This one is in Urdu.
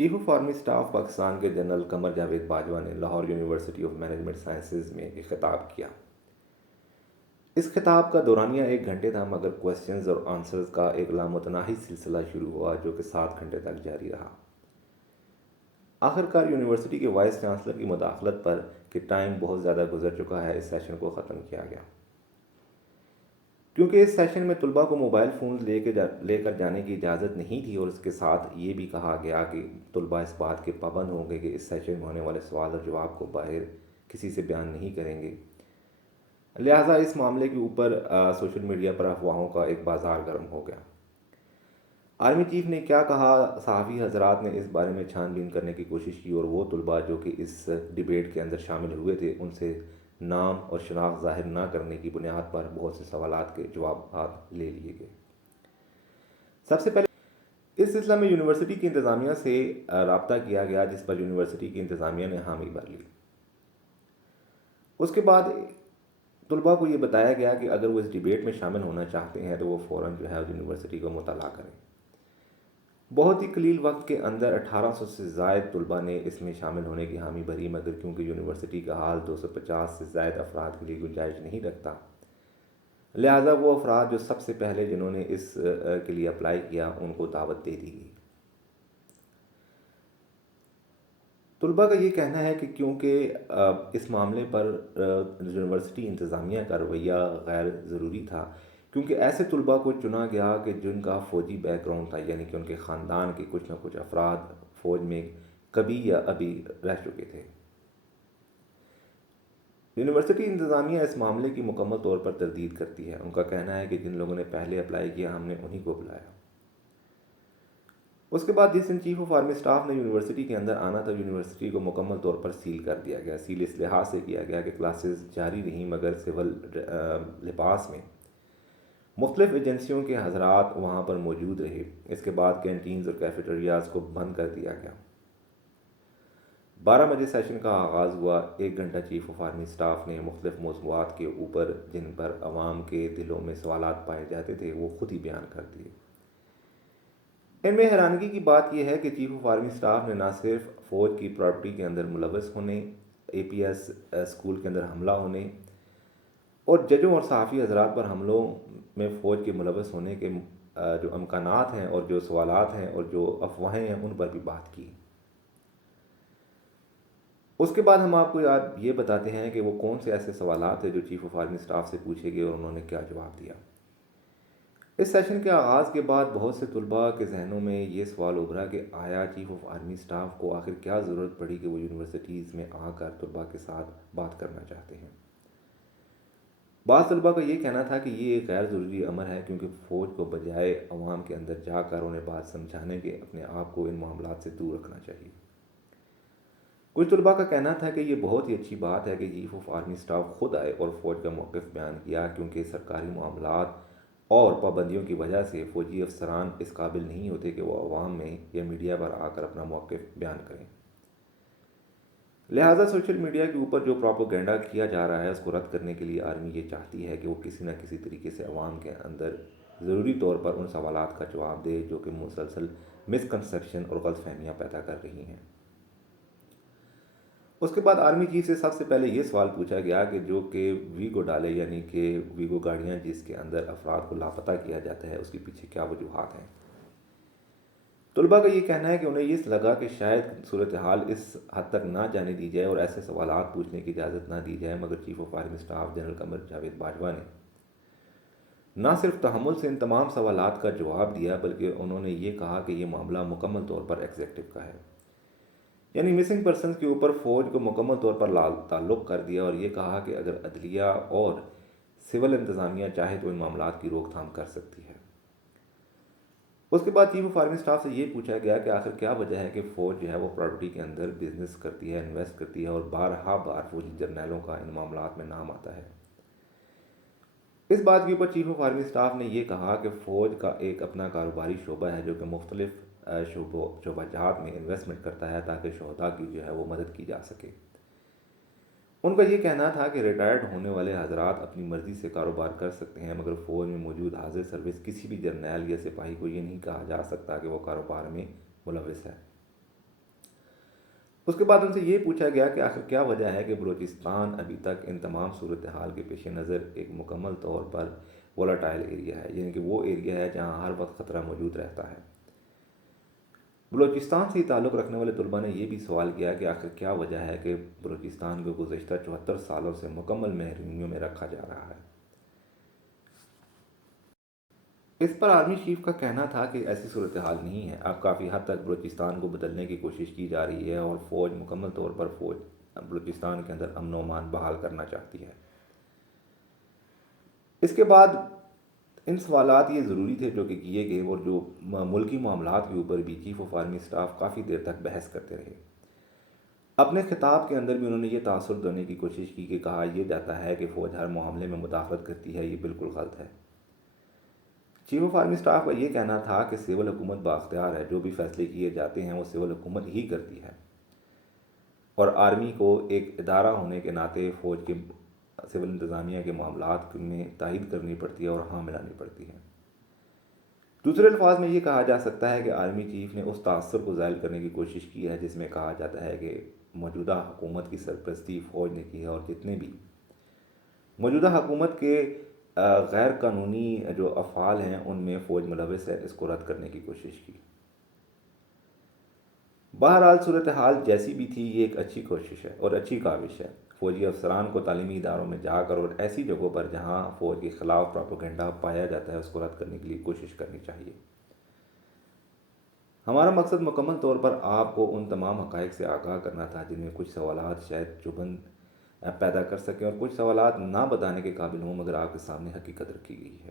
Chief of army staff Pakistan کے جنرل قمر جاوید باجوہ نے Lahore university of management sciences میں ایک خطاب کیا۔ اس خطاب کا دورانیہ 1 گھنٹے تھا، مگر کوسچنز اور آنسرز کا ایک لامتناہی سلسلہ شروع ہوا جو کہ 7 گھنٹے تک جاری رہا۔ آخرکار یونیورسٹی کے وائس چانسلر کی مداخلت پر کہ ٹائم بہت زیادہ گزر چکا ہے، اس سیشن کو ختم کیا گیا۔ کیونکہ اس سیشن میں طلباء کو موبائل فونز لے کر جانے کی اجازت نہیں تھی، اور اس کے ساتھ یہ بھی کہا گیا کہ طلباء اس بات کے پابند ہوں گے کہ اس سیشن میں ہونے والے سوال اور جواب کو باہر کسی سے بیان نہیں کریں گے، لہٰذا اس معاملے کے اوپر سوشل میڈیا پر افواہوں کا ایک بازار گرم ہو گیا۔ آرمی چیف نے کیا کہا؟ صحافی حضرات نے اس بارے میں چھان بین کرنے کی کوشش کی، اور وہ طلباء جو کہ اس ڈیبیٹ کے اندر شامل ہوئے تھے ان سے نام اور شناخت ظاہر نہ کرنے کی بنیاد پر بہت سے سوالات کے جوابات لے لیے گئے۔ سب سے پہلے اس سلسلہ میں یونیورسٹی کی انتظامیہ سے رابطہ کیا گیا، جس پر یونیورسٹی کی انتظامیہ نے حامی بھر لی۔ اس کے بعد طلباء کو یہ بتایا گیا کہ اگر وہ اس ڈیبیٹ میں شامل ہونا چاہتے ہیں تو وہ فوراً یونیورسٹی کو مطلع کریں۔ بہت ہی قلیل وقت کے اندر 1800 سے زائد طلباء نے اس میں شامل ہونے کی حامی بھری، مگر کیونکہ یونیورسٹی کا حال 250 سے زائد افراد کے لیے گنجائش نہیں رکھتا، لہٰذا وہ افراد جو سب سے پہلے جنہوں نے اس کے لیے اپلائی کیا ان کو دعوت دے دی گئی۔ طلباء کا یہ کہنا ہے کہ کیونکہ اس معاملے پر یونیورسٹی انتظامیہ کا رویہ غیر ضروری تھا، کیونکہ ایسے طلباء کو چنا گیا کہ جن کا فوجی بیک گراؤنڈ تھا، یعنی کہ ان کے خاندان کے کچھ نہ کچھ افراد فوج میں کبھی یا ابھی رہ چکے تھے۔ یونیورسٹی انتظامیہ اس معاملے کی مکمل طور پر تردید کرتی ہے۔ ان کا کہنا ہے کہ جن لوگوں نے پہلے اپلائی کیا ہم نے انہی کو بلایا۔ اس کے بعد جس دن چیف آف آرمی اسٹاف نے یونیورسٹی کے اندر آنا تھا، یونیورسٹی کو مکمل طور پر سیل کر دیا گیا۔ سیل اس لحاظ سے کیا گیا کہ کلاسز جاری رہیں، مگر سول لباس میں مختلف ایجنسیوں کے حضرات وہاں پر موجود رہے۔ اس کے بعد کینٹینز اور کیفیٹیریاز کو بند کر دیا گیا۔ 12 بجے سیشن کا آغاز ہوا۔ 1 گھنٹہ چیف آف آرمی اسٹاف نے مختلف موضوعات کے اوپر جن پر عوام کے دلوں میں سوالات پائے جاتے تھے وہ خود ہی بیان کر دیے۔ ان میں حیرانگی کی بات یہ ہے کہ چیف آف آرمی اسٹاف نے نہ صرف فوج کی پراپرٹی کے اندر ملوث ہونے، اے پی ایس اسکول کے اندر حملہ ہونے اور ججوں اور صحافی حضرات پر حملوں میں فوج کے ملوث ہونے کے جو امکانات ہیں اور جو سوالات ہیں اور جو افواہیں ہیں ان پر بھی بات کی۔ اس کے بعد ہم آپ کو یہ بتاتے ہیں کہ وہ کون سے ایسے سوالات ہیں جو چیف آف آرمی اسٹاف سے پوچھے گئے اور انہوں نے کیا جواب دیا۔ اس سیشن کے آغاز کے بعد بہت سے طلباء کے ذہنوں میں یہ سوال ابھرا کہ آیا چیف آف آرمی اسٹاف کو آخر کیا ضرورت پڑی کہ وہ یونیورسٹیز میں آ کر طلباء کے ساتھ بات کرنا چاہتے ہیں۔ بعض طلباء کا یہ کہنا تھا کہ یہ ایک غیر ضروری امر ہے، کیونکہ فوج کو بجائے عوام کے اندر جا کر انہیں بات سمجھانے کے اپنے آپ کو ان معاملات سے دور رکھنا چاہیے۔ کچھ طلباء کا کہنا تھا کہ یہ بہت ہی اچھی بات ہے کہ چیف آف آرمی اسٹاف خود آئے اور فوج کا موقف بیان کیا، کیونکہ سرکاری معاملات اور پابندیوں کی وجہ سے فوجی افسران اس قابل نہیں ہوتے کہ وہ عوام میں یا میڈیا پر آ کر اپنا موقف بیان کریں۔ لہٰذا سوشل میڈیا کے اوپر جو پروپیگنڈا کیا جا رہا ہے اس کو رد کرنے کے لیے آرمی یہ چاہتی ہے کہ وہ کسی نہ کسی طریقے سے عوام کے اندر ضروری طور پر ان سوالات کا جواب دے جو کہ مسلسل مسکنسیپشن اور غلط فہمیاں پیدا کر رہی ہیں۔ اس کے بعد آرمی چیف سے سب سے پہلے یہ سوال پوچھا گیا کہ جو کہ ویگو ڈالے، یعنی کہ ویگو گاڑیاں جس کے اندر افراد کو لاپتہ کیا جاتا ہے، اس کے پیچھے کیا وجوہات ہیں۔ طلباء کا یہ کہنا ہے کہ انہیں یہ لگا کہ شاید صورتحال اس حد تک نہ جانے دی جائے اور ایسے سوالات پوچھنے کی اجازت نہ دی جائے، مگر chief of army staff general Qamar Javed Bajwa نے نہ صرف تحمل سے ان تمام سوالات کا جواب دیا، بلکہ انہوں نے یہ کہا کہ یہ معاملہ مکمل طور پر ایگزیکٹو کا ہے، یعنی مسنگ پرسنز کے اوپر فوج کو مکمل طور پر تعلق کر دیا، اور یہ کہا کہ اگر عدلیہ اور سول انتظامیہ چاہے تو ان معاملات کی روک تھام کر سکتی ہے۔ اس کے بعد چیف آف آرمی اسٹاف سے یہ پوچھا گیا کہ آخر کیا وجہ ہے کہ فوج جو ہے وہ پراپرٹی کے اندر بزنس کرتی ہے، انویسٹ کرتی ہے، اور بار فوجی جرنیلوں کا ان معاملات میں نام آتا ہے۔ اس بات کے اوپر چیف آف آرمی اسٹاف نے یہ کہا کہ فوج کا ایک اپنا کاروباری شعبہ ہے جو کہ مختلف شعبہ جات میں انویسٹمنٹ کرتا ہے تاکہ شہداء کی جو ہے وہ مدد کی جا سکے۔ ان کا یہ کہنا تھا کہ ریٹائرڈ ہونے والے حضرات اپنی مرضی سے کاروبار کر سکتے ہیں، مگر فوج میں موجود حاضر سروس کسی بھی جرنیل یا سپاہی کو یہ نہیں کہا جا سکتا کہ وہ کاروبار میں ملوث ہے۔ اس کے بعد ان سے یہ پوچھا گیا کہ آخر کیا وجہ ہے کہ بلوچستان ابھی تک ان تمام صورتحال کے پیش نظر ایک مکمل طور پر وولٹائل ایریا ہے، یعنی کہ وہ ایریا ہے جہاں ہر وقت خطرہ موجود رہتا ہے۔ بلوچستان سے تعلق رکھنے والے طلباء نے یہ بھی سوال کیا کہ آخر کیا وجہ ہے کہ بلوچستان کو گزشتہ 74 سالوں سے مکمل محرومیوں میں رکھا جا رہا ہے۔ اس پر آرمی چیف کا کہنا تھا کہ ایسی صورتحال نہیں ہے، اب کافی حد تک بلوچستان کو بدلنے کی کوشش کی جا رہی ہے اور فوج مکمل طور پر بلوچستان کے اندر امن و امان بحال کرنا چاہتی ہے۔ اس کے بعد ان سوالات یہ ضروری تھے جو کہ کیے گئے، اور جو ملکی معاملات کے اوپر بھی چیف آف آرمی اسٹاف کافی دیر تک بحث کرتے رہے۔ اپنے خطاب کے اندر بھی انہوں نے یہ تاثر دینے کی کوشش کی کہ کہا یہ جاتا ہے کہ فوج ہر معاملے میں مداخلت کرتی ہے، یہ بالکل غلط ہے۔ چیف آف آرمی اسٹاف کا یہ کہنا تھا کہ سول حکومت بااختیار ہے، جو بھی فیصلے کیے جاتے ہیں وہ سول حکومت ہی کرتی ہے، اور آرمی کو ایک ادارہ ہونے کے ناطے فوج کے سول انتظامیہ کے معاملات میں تائید کرنی پڑتی ہے اور ہاں ملانی پڑتی ہے۔ دوسرے الفاظ میں یہ کہا جا سکتا ہے کہ آرمی چیف نے اس تاثر کو زائل کرنے کی کوشش کی ہے جس میں کہا جاتا ہے کہ موجودہ حکومت کی سرپرستی فوج نے کی ہے، اور جتنے بھی موجودہ حکومت کے غیر قانونی جو افعال ہیں ان میں فوج ملوث ہے، اس کو رد کرنے کی کوشش کی۔ بہرحال صورتحال جیسی بھی تھی، یہ ایک اچھی کوشش ہے اور اچھی کاوش ہے۔ فوجی افسران کو تعلیمی اداروں میں جا کر اور ایسی جگہوں پر جہاں فوج کے خلاف پروپیگنڈا پایا جاتا ہے اس کو رد کرنے کے لیے کوشش کرنی چاہیے۔ ہمارا مقصد مکمل طور پر آپ کو ان تمام حقائق سے آگاہ کرنا تھا جن میں کچھ سوالات شاید چبھن پیدا کر سکیں اور کچھ سوالات نہ بتانے کے قابل ہوں، مگر آپ کے سامنے حقیقت رکھی گئی ہے۔